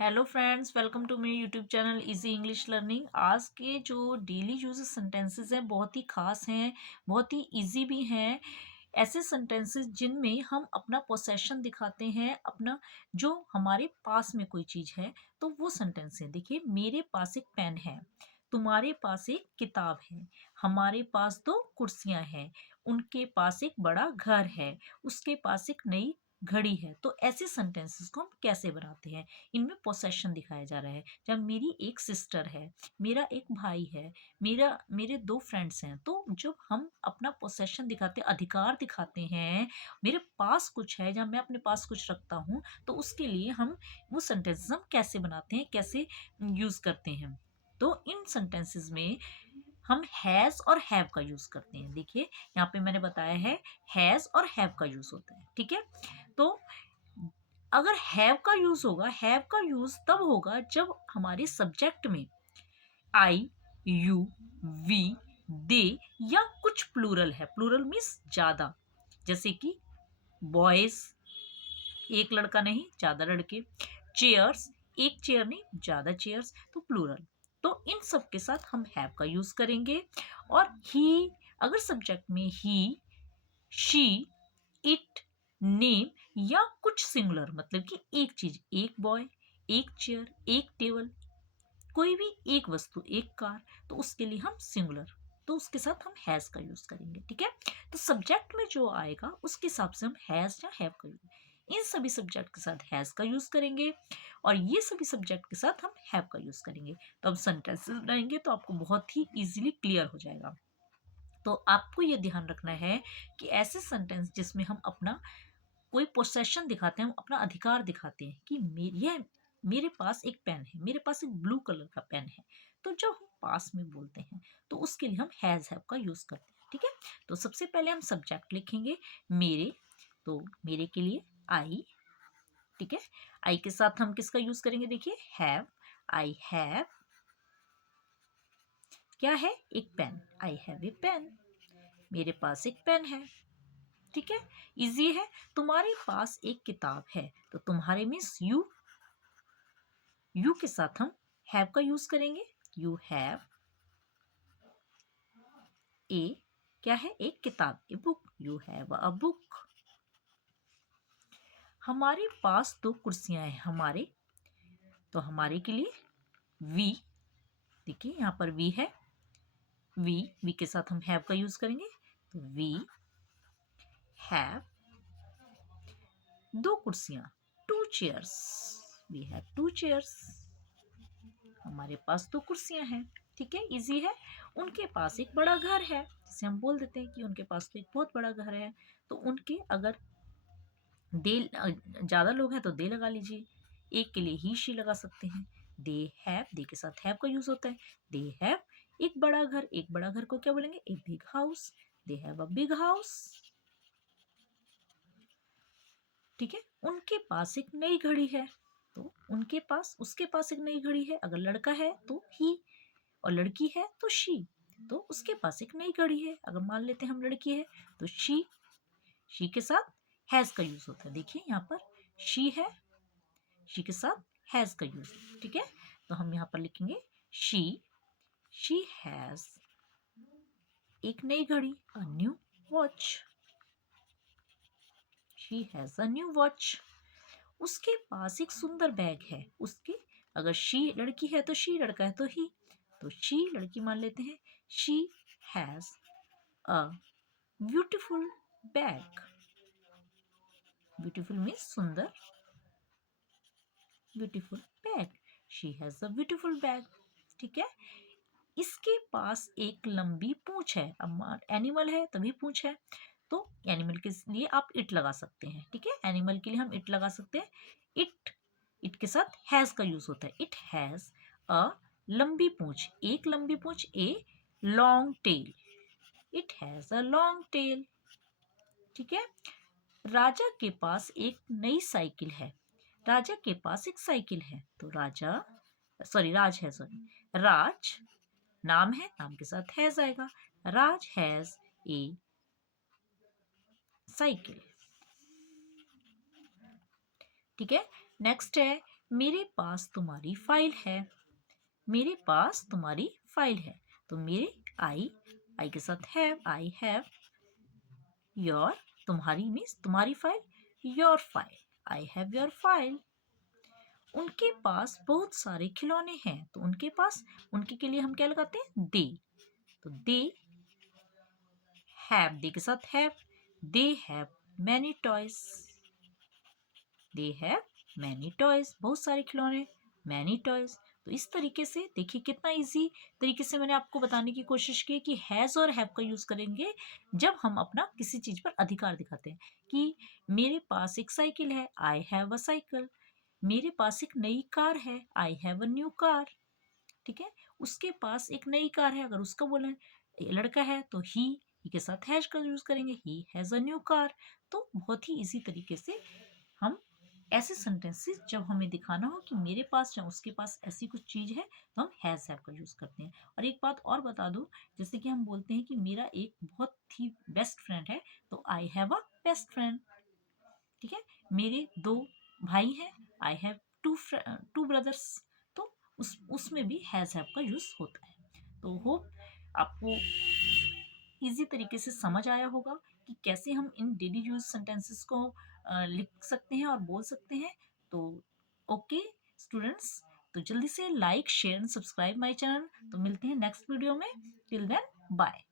Hello friends, welcome to मेरे YouTube channel easy English learning. आज के जो डेली यूजेस सेंटेंसेस हैं बहुत ही खास हैं, बहुत ही इजी भी हैं। ऐसे सेंटेंसेस जिनमें हम अपना पोसेशन दिखाते हैं, अपना जो हमारे पास में कोई चीज़ है, तो वो सेंटेंस है। देखिए, मेरे पास एक पेन है, तुम्हारे पास एक किताब है, हमारे पास दो कुर्सियां हैं, उनके पास एक बड़ा घर है, उसके पास एक नई घड़ी है। तो ऐसे सेंटेंसेस को हम कैसे बनाते हैं? इनमें पोसेशन दिखाया जा रहा है। जब मेरी एक सिस्टर है, मेरा एक भाई है, मेरे दो फ्रेंड्स हैं, तो जब हम अपना पोसेशन दिखाते हैं, अधिकार दिखाते हैं, मेरे पास कुछ है, जब मैं अपने पास कुछ रखता हूँ, तो उसके लिए हम वो सेंटेंसेस हम कैसे बनाते हैं, कैसे यूज करते हैं। तो इन सेंटेंसेस में हम हैज और हैव का यूज करते हैं। देखिए, यहाँ पे मैंने बताया है हैज और हैव का यूज होता है। ठीक है, तो अगर हैव का यूज होगा, हैव का यूज तब होगा जब हमारे सब्जेक्ट में आई, यू, वी, दे या कुछ प्लूरल है। प्लूरल मीन्स ज्यादा, जैसे कि बॉयज, एक लड़का नहीं ज्यादा लड़के, चेयर्स, एक चेयर नहीं ज्यादा चेयर्स, तो प्लूरल। तो इन सब के साथ हम हैव का यूज करेंगे। और ही, अगर सब्जेक्ट में ही, शी, इट, नेम या कुछ सिंगुलर, मतलब कि एक चीज, एक बॉय, एक चेयर, एक टेबल, कोई भी एक वस्तु, एक कार, तो उसके लिए हम सिंगुलर, तो उसके साथ हम हैज का यूज करेंगे। ठीक है, तो सब्जेक्ट में जो आएगा उसके हिसाब से हम हैज या हैव का यूज, इन सभी सब्जेक्ट के साथ हैज का यूज करेंगे और ये सभी सब्जेक्ट के साथ हम हैव का यूज करेंगे। तो अब सेंटेंसेस बनाएंगे तो आपको बहुत ही इजीली क्लियर हो जाएगा। तो आपको ये ध्यान रखना है कि ऐसे सेंटेंस जिसमें हम अपना कोई पोसेशन दिखाते हैं, हम अपना अधिकार दिखाते हैं कि मेरे पास एक पेन है, मेरे पास एक ब्लू कलर का पेन है, तो जब हम पास में बोलते हैं तो उसके लिए हम हैज हैव का यूज करते हैं। ठीक है, तो सबसे पहले हम सब्जेक्ट लिखेंगे मेरे, तो मेरे के लिए आई। ठीक है, आई के साथ हम किसका यूज करेंगे? देखिए, हैव, आई हैव, क्या है? एक pen, I have a pen, मेरे पास एक पेन है। ठीक है, इजी है। तुम्हारे पास एक किताब है, तो तुम्हारे मीन्स यू, यू के साथ हम हैव का यूज करेंगे। यू हैव ए, क्या है? एक किताब, a book, you have a book. हमारे पास दो कुर्सियां हैं, हमारे, तो हमारे के लिए वी, देखिए यहाँ पर वी है, वी के साथ हम हैव का यूज करेंगे। तो वी हैव दो कुर्सियां, two chairs, we have two chairs, हमारे पास दो कुर्सियां हैं। ठीक है, इजी है। उनके पास एक बड़ा घर है, जैसे हम बोल देते हैं कि उनके पास तो एक बहुत बड़ा घर है, तो उनके अगर दे ज्यादा लोग हैं तो दे लगा लीजिए, एक के लिए ही शी लगा सकते हैं। दे हैव, दे के साथ हैव का यूज होता है। दे हैव एक बड़ा घर, एक बड़ा घर को क्या बोलेंगे? A big house, they have a big house. ठीक है, उनके पास एक नई घड़ी है, तो उनके पास, उसके पास एक नई घड़ी है। अगर लड़का है तो ही, और लड़की है तो शी, तो उसके पास एक नई घड़ी है। अगर मान लेते हैं हम लड़की है तो शी के साथ हैज का यूज होता है। देखिए यहाँ पर शी है, शी के साथ हैज का यूज। ठीक है, तो हम यहाँ पर लिखेंगे शी हैज एक नई घड़ी, a new watch, she has a new watch. उसके पास एक सुंदर बैग है, उसके, अगर शी लड़की है तो शी, लड़का है तो ही, तो शी लड़की मान लेते हैं। She has a beautiful bag, beautiful means सुंदर, beautiful bag, she has a beautiful bag. ठीक है, इसके पास एक लंबी पूंछ है। अब एनिमल है तभी पूंछ है, तो एनिमल के लिए आप इट लगा सकते हैं। ठीक है, एनिमल के लिए हम इट लगा सकते हैं। इट के साथ हैज का यूज होता है। इट हैज अ लंबी पूंछ, एक लंबी पूंछ, a long tail, it has a long tail. ठीक है, राजा के पास एक नई साइकिल है, राजा के पास एक साइकिल है, तो राजा, सॉरी राज है, सॉरी राज नाम है, नाम के साथ हैज आएगा। राज हैज ए साइकिल। ठीक है, नेक्स्ट है मेरे पास तुम्हारी फाइल है। मेरे पास तुम्हारी फाइल है। तो मेरे आई के साथ हैव, आई हैव। योर, तुम्हारी मीन्स तुम्हारी file, your file, I have your file. उनके पास बहुत सारे खिलौने हैं। तो उनके पास, उनके के लिए हम क्या लगाते हैं? दे। तो दे हैव, दे के साथ have, they have many toys. They have many toys, बहुत सारे खिलौने, मैनी टॉयज। तो इस तरीके से देखिए कितना इजी तरीके से मैंने आपको बताने की कोशिश की कि हैज और हैव का यूज करेंगे जब हम अपना किसी चीज पर अधिकार दिखाते हैं। कि मेरे पास एक साइकिल है, आई हैव अ साइकिल। मेरे पास एक नई कार है, I have a new car. ठीक है, उसके पास एक नई कार है, अगर उसका बोले लड़का है तो ही के साथ हैज का यूज करेंगे, he has a new car. तो बहुत ही इजी तरीके से हम ऐसे सेंटेंसेस जब हमें दिखाना हो कि मेरे पास या उसके पास ऐसी कुछ चीज है तो हम हैज हैव का यूज करते हैं। और एक बात और बता दूं, जैसे कि हम बोलते हैं कि मेरा एक बहुत ही बेस्ट फ्रेंड है, तो I have a best friend. ठीक है, मेरे दो भाई हैं, आई हैव टू ब्रदर्स। तो उसमें भी हैज हैव का यूज होता है। तो होप आपको इजी तरीके से समझ आया होगा कि कैसे हम इन डेली यूज सेंटेंसेस को लिख सकते हैं और बोल सकते हैं। तो ओके स्टूडेंट्स, तो जल्दी से like share and subscribe my channel. तो मिलते हैं नेक्स्ट वीडियो में। Till then bye.